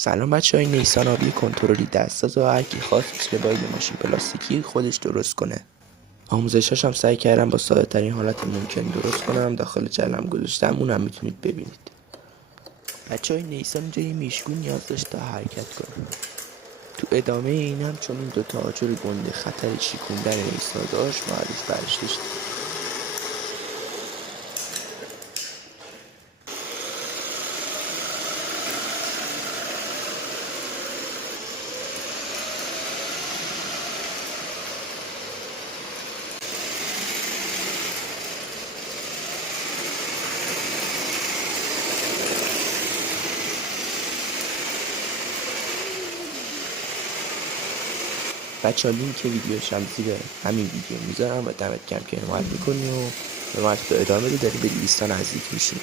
سلام بچه های نیسان آبی کنترلی دستساز و هر کی خواست میتونه با یه ماشین پلاستیکی خودش درست کنه. آموزشاش هم سعی کردم با ساده ترین حالت ممکن درست کنم. داخل جلم گذاشتم، اونم میتونید ببینید. بچه های نیسان اینجا یه میشگون نیاز داشت تا حرکت کنه. تو ادامه اینم چون این دوتا آجر گنده خطر شیکوندن ایسا داشت، ما ازش برش داشتیم. بچه ها لینک ویدیوش هم زیر همین ویدیو میذارم و دمت گرم که حمایت میکنی و به ما ادامه بده، داری به 200 تا نزدیک میشیم.